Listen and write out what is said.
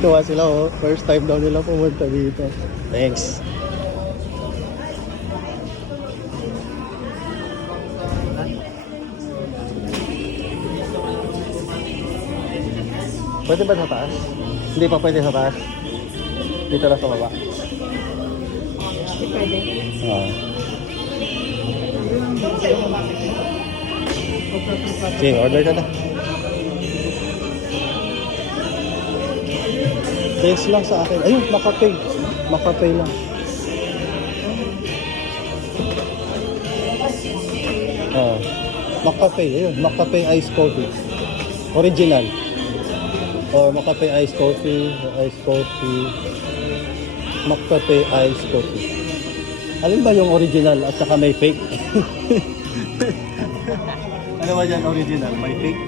Tuwa sila oh. First time daw nila pumunta dito. Thanks. Pwede ba sa taas? Hindi pa pwede sa taas. Dito lang sa baba. Pwede. Oo. Sige, order ka na. Thanks lang sa akin. Ayun, makapay. Makapay lang. Oo. Makapay. Ayun, makapay iced coffee. Original. Or makapay iced coffee. Iced coffee. Makapay iced coffee. Alin ba yung original at saka may fake? Ano ba dyan original? May fake?